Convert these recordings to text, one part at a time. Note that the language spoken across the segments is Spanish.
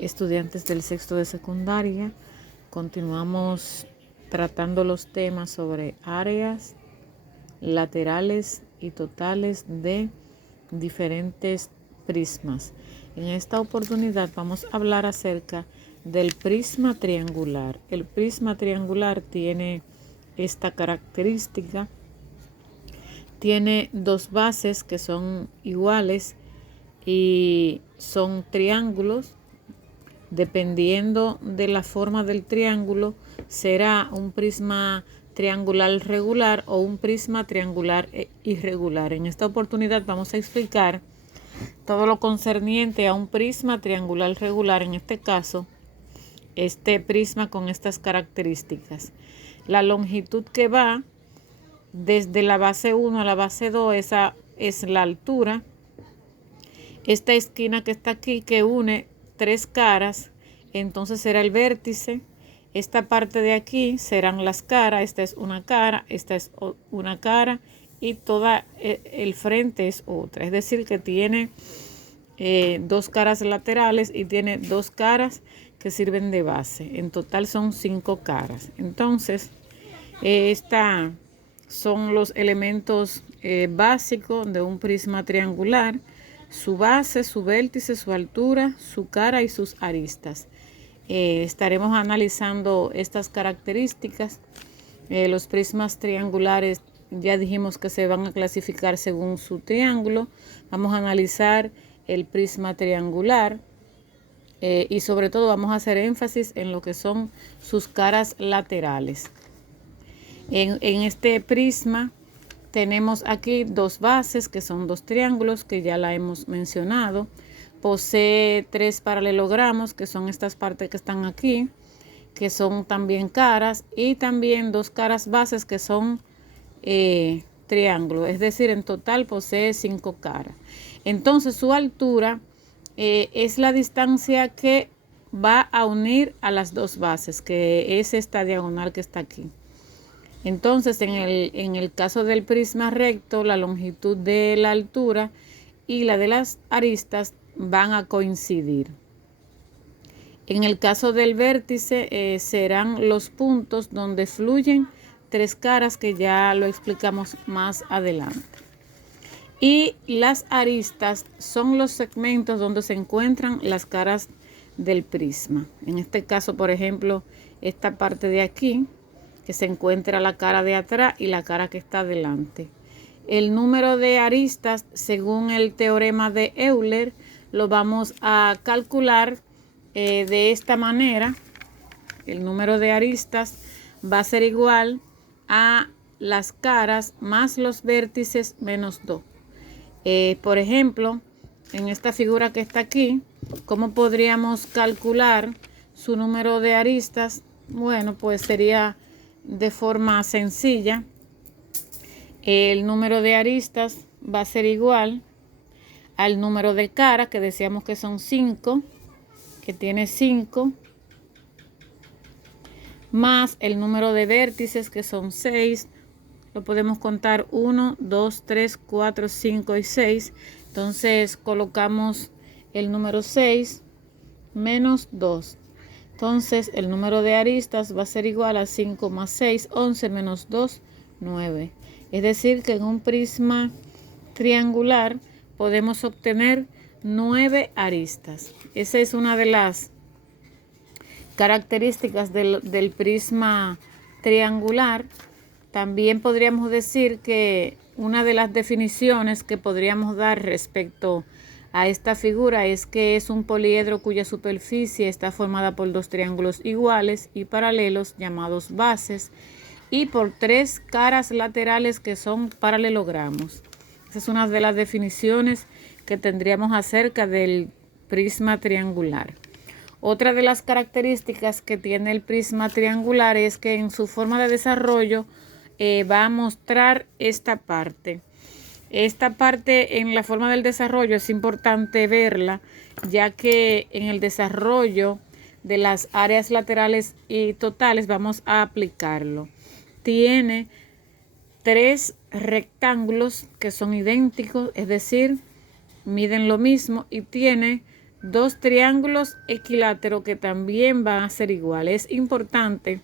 estudiantes del sexto de secundaria. Continuamos tratando los temas sobre áreas laterales y totales de diferentes prismas. En esta oportunidad vamos a hablar acerca del prisma triangular. El prisma triangular tiene esta característica. Tiene dos bases que son iguales y son triángulos. Dependiendo de la forma del triángulo, será un prisma triangular regular o un prisma triangular irregular. En esta oportunidad vamos a explicar todo lo concerniente a un prisma triangular regular, en este caso, este prisma con estas características. La longitud que va desde la base 1 a la base 2, esa es la altura. Esta esquina que está aquí, que une tres caras, entonces será el vértice. Esta parte de aquí serán las caras. Esta es una cara, esta es una cara y toda el frente es otra. Es decir, que tiene dos caras laterales y tiene dos caras que sirven de base. En total son 5 caras. Entonces, estos son los elementos básicos de un prisma triangular: su base, su vértice, su altura, su cara y sus aristas. Estaremos analizando estas características. Los prismas triangulares ya dijimos que se van a clasificar según su triángulo. Vamos a analizar el prisma triangular y sobre todo vamos a hacer énfasis en lo que son sus caras laterales. En este prisma tenemos aquí dos bases que son dos triángulos que ya la hemos mencionado. Posee 3 paralelogramos que son estas partes que están aquí, que son también caras, y también 2 caras bases que son triángulos. Es decir, en total posee 5 caras. Entonces su altura es la distancia que va a unir a las dos bases, que es esta diagonal que está aquí. Entonces, en el caso del prisma recto, la longitud de la altura y la de las aristas van a coincidir. En el caso del vértice, serán los puntos donde fluyen 3 caras, que ya lo explicamos más adelante. Y las aristas son los segmentos donde se encuentran las caras del prisma. En este caso, por ejemplo, esta parte de aquí, que se encuentra la cara de atrás y la cara que está delante. El número de aristas, según el teorema de Euler, lo vamos a calcular de esta manera. El número de aristas va a ser igual a las caras más los vértices menos 2. Por ejemplo, en esta figura que está aquí, ¿cómo podríamos calcular su número de aristas? Bueno, pues sería de forma sencilla. El número de aristas va a ser igual al número de caras, que decíamos que son 5, que tiene 5, más el número de vértices, que son 6. Lo podemos contar 1, 2, 3, 4, 5 y 6. Entonces colocamos el número 6 menos 2. Entonces el número de aristas va a ser igual a 5 más 6, 11 menos 2, 9. Es decir, que en un prisma triangular podemos obtener 9 aristas. Esa es una de las características del prisma triangular. También podríamos decir que una de las definiciones que podríamos dar respecto a esta figura es que es un poliedro cuya superficie está formada por 2 triángulos iguales y paralelos llamados bases y por 3 caras laterales que son paralelogramos. Esa es una de las definiciones que tendríamos acerca del prisma triangular. Otra de las características que tiene el prisma triangular es que en su forma de desarrollo va a mostrar esta parte. Esta parte en la forma del desarrollo es importante verla, ya que en el desarrollo de las áreas laterales y totales vamos a aplicarlo. Tiene 3 rectángulos que son idénticos, es decir, miden lo mismo, y tiene dos triángulos equiláteros que también van a ser iguales. Es importante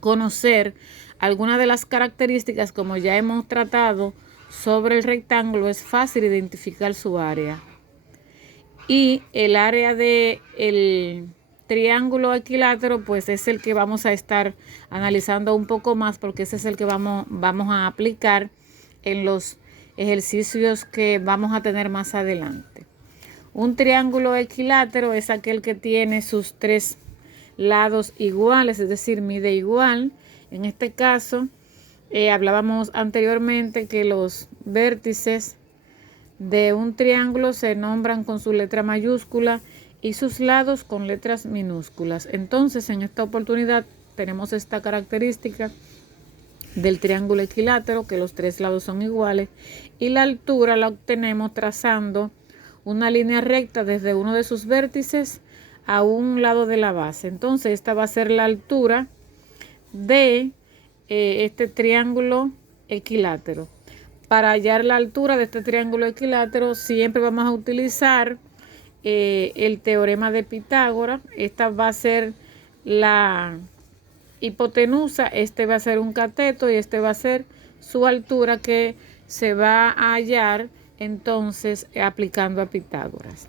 conocer algunas de las características, como ya hemos tratado sobre el rectángulo. Es fácil identificar su área. Y el área del triángulo equilátero, pues es el que vamos a estar analizando un poco más, porque ese es el que vamos a aplicar en los ejercicios que vamos a tener más adelante. Un triángulo equilátero es aquel que tiene sus tres lados iguales, es decir, mide igual. En este caso, hablábamos anteriormente que los vértices de un triángulo se nombran con su letra mayúscula y sus lados con letras minúsculas. Entonces, en esta oportunidad tenemos esta característica del triángulo equilátero, que los tres lados son iguales, y la altura la obtenemos trazando una línea recta desde uno de sus vértices a un lado de la base. Entonces, esta va a ser la altura de este triángulo equilátero. Para hallar la altura de este triángulo equilátero, siempre vamos a utilizar el teorema de Pitágoras. Esta va a ser la hipotenusa, este va a ser un cateto y este va a ser su altura, que se va a hallar entonces aplicando a Pitágoras.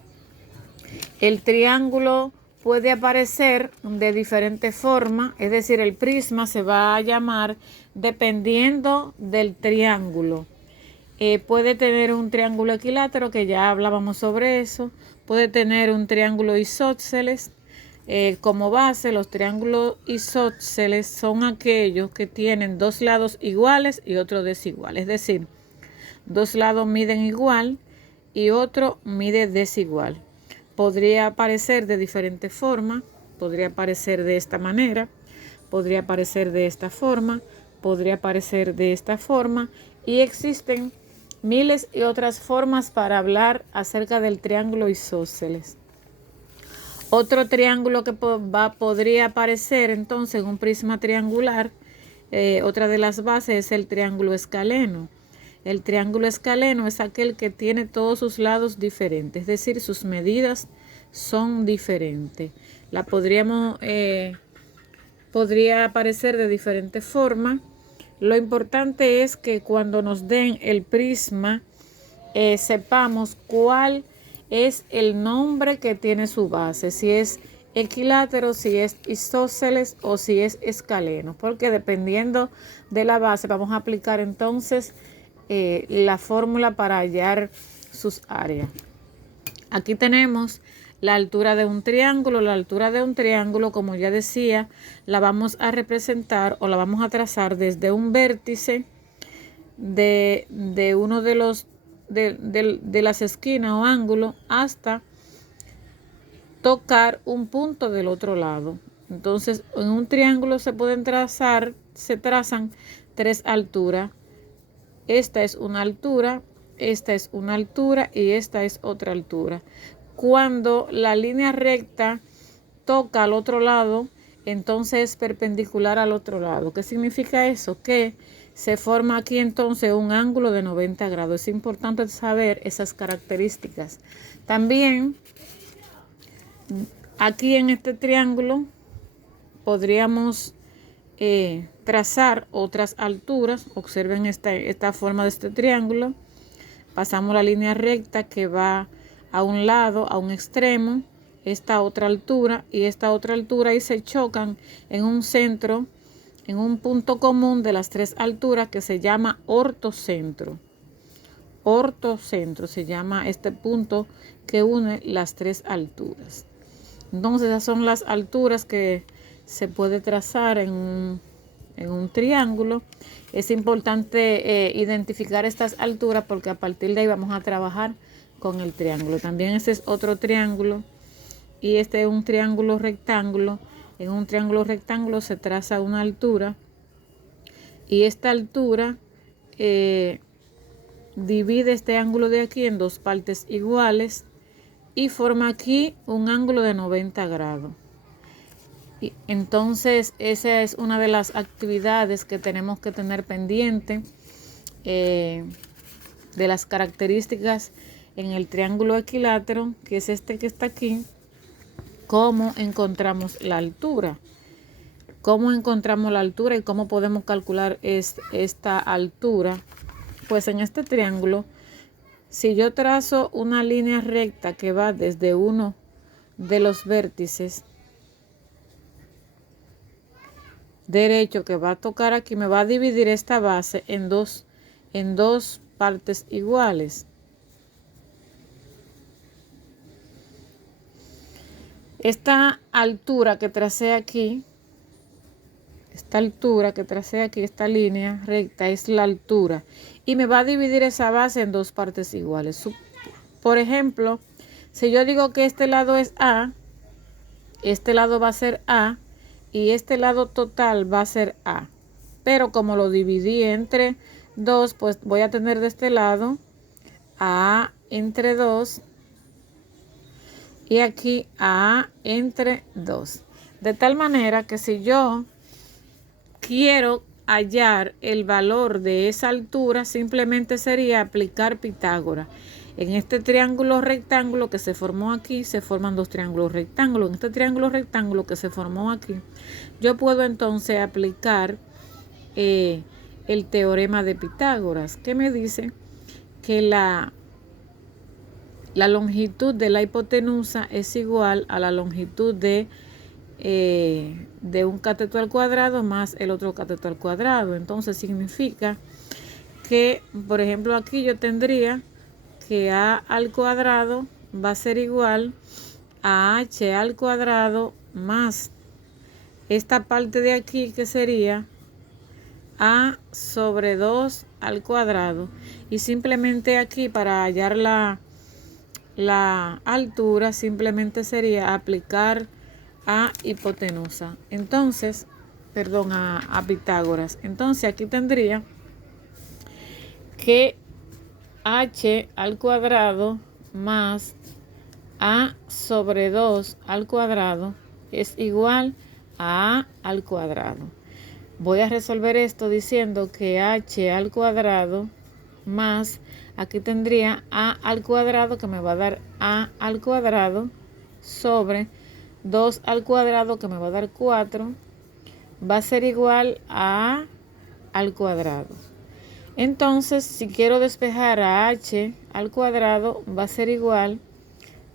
El triángulo puede aparecer de diferentes formas, es decir, el prisma se va a llamar dependiendo del triángulo. Puede tener un triángulo equilátero, que ya hablábamos sobre eso. Puede tener un triángulo isósceles como base. Los triángulos isósceles son aquellos que tienen dos lados iguales y otro desigual. Es decir, dos lados miden igual y otro mide desigual. Podría aparecer de diferentes formas. Podría aparecer de esta manera. Podría aparecer de esta forma. Podría aparecer de esta forma. Y existen miles y otras formas para hablar acerca del triángulo isósceles. Otro triángulo que podría aparecer entonces en un prisma triangular, otra de las bases es el triángulo escaleno. El triángulo escaleno es aquel que tiene todos sus lados diferentes, es decir, sus medidas son diferentes. Podría aparecer de diferentes formas. Lo importante es que cuando nos den el prisma, sepamos cuál es el nombre que tiene su base, si es equilátero, si es isósceles o si es escaleno, porque dependiendo de la base vamos a aplicar entonces la fórmula para hallar sus áreas. Aquí tenemos la altura de un triángulo. La altura de un triángulo, como ya decía, la vamos a representar o la vamos a trazar desde un vértice de uno de las esquinas o ángulos hasta tocar un punto del otro lado. Entonces, en un triángulo se trazan tres alturas. Esta es una altura, esta es una altura y esta es otra altura. Cuando la línea recta toca al otro lado, entonces es perpendicular al otro lado. ¿Qué significa eso? Que se forma aquí entonces un ángulo de 90 grados. Es importante saber esas características. También aquí en este triángulo podríamos trazar otras alturas. Observen esta forma de este triángulo. Pasamos la línea recta que va a un lado, a un extremo, esta otra altura y esta otra altura, y se chocan en un centro, en un punto común de las tres alturas que se llama ortocentro. Ortocentro se llama este punto que une las tres alturas. Entonces esas son las alturas que se puede trazar en un triángulo. Es importante identificar estas alturas porque a partir de ahí vamos a trabajar con el triángulo. También este es otro triángulo y este es un triángulo rectángulo. En un triángulo rectángulo se traza una altura y esta altura divide este ángulo de aquí en dos partes iguales y forma aquí un ángulo de 90 grados. Y entonces esa es una de las actividades que tenemos que tener pendiente, de las características en el triángulo equilátero, que es este que está aquí, cómo encontramos la altura. ¿Cómo encontramos la altura y cómo podemos calcular esta altura? Pues en este triángulo, si yo trazo una línea recta que va desde uno de los vértices derecho que va a tocar aquí, me va a dividir esta base en dos partes iguales. Esta altura que tracé aquí, esta línea recta es la altura y me va a dividir esa base en dos partes iguales. Por ejemplo, si yo digo que este lado es A, este lado va a ser A y este lado total va a ser A. Pero como lo dividí entre 2, pues voy a tener de este lado A entre 2 y aquí A entre 2. De tal manera que si yo quiero hallar el valor de esa altura, simplemente sería aplicar Pitágoras. En este triángulo rectángulo que se formó aquí, se forman dos triángulos rectángulos. En este triángulo rectángulo que se formó aquí, yo puedo entonces aplicar el teorema de Pitágoras, que me dice que la longitud de la hipotenusa es igual a la longitud de un cateto al cuadrado más el otro cateto al cuadrado. Entonces significa que, por ejemplo, aquí yo tendría que A al cuadrado va a ser igual a H al cuadrado más esta parte de aquí, que sería A sobre 2 al cuadrado. Y simplemente aquí, para hallar la altura, simplemente sería aplicar a hipotenusa. Entonces, perdón, a Pitágoras. Entonces aquí tendría que H al cuadrado más A sobre 2 al cuadrado es igual a A al cuadrado. Voy a resolver esto diciendo que H al cuadrado más, aquí tendría A al cuadrado, que me va a dar A al cuadrado, sobre 2 al cuadrado, que me va a dar 4, va a ser igual a A al cuadrado. Entonces, si quiero despejar a H al cuadrado, va a ser igual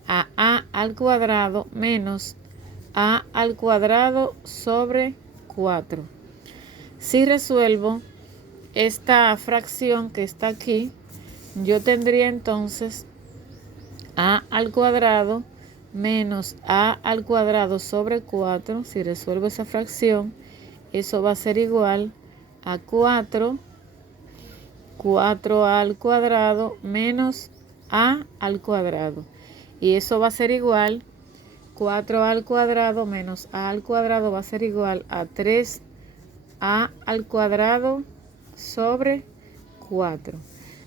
a A al cuadrado menos A al cuadrado sobre 4. Si resuelvo esta fracción que está aquí, yo tendría entonces A al cuadrado menos A al cuadrado sobre 4. Si resuelvo esa fracción, eso va a ser igual a 4 al cuadrado menos A al cuadrado. Y eso va a ser igual, 4 al cuadrado menos A al cuadrado va a ser igual a 3A al cuadrado sobre 4.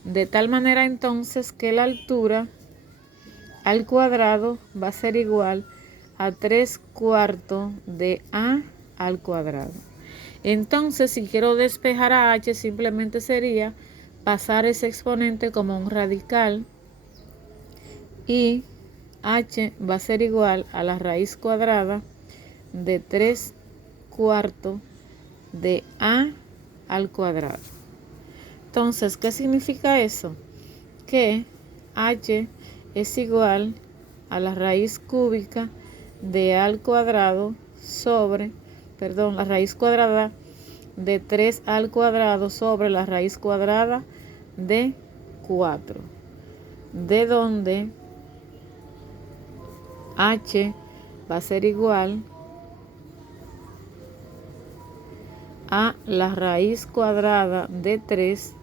De tal manera entonces que la altura al cuadrado va a ser igual a 3/4 de A al cuadrado. Entonces, si quiero despejar a H, simplemente sería pasar ese exponente como un radical y H va a ser igual a la raíz cuadrada de 3/4 de A al cuadrado. Entonces, ¿qué significa eso? Que H es igual a la raíz cúbica de A al cuadrado sobre, la raíz cuadrada de 3 al cuadrado sobre la raíz cuadrada de 4, de donde H va a ser igual a la raíz cuadrada de 3,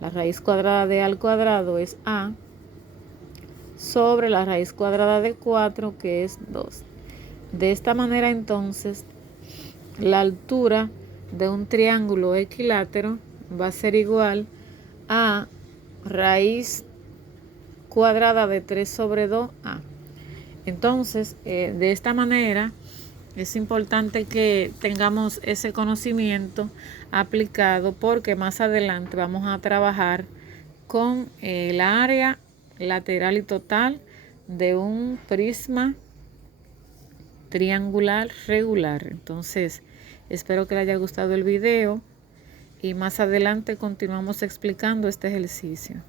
la raíz cuadrada de A al cuadrado es A, sobre la raíz cuadrada de 4, que es 2. De esta manera entonces, la altura de un triángulo equilátero va a ser igual a raíz cuadrada de 3 sobre 2A. Entonces, de esta manera, es importante que tengamos ese conocimiento aplicado, porque más adelante vamos a trabajar con el área lateral y total de un prisma triangular regular. Entonces, espero que les haya gustado el video y más adelante continuamos explicando este ejercicio.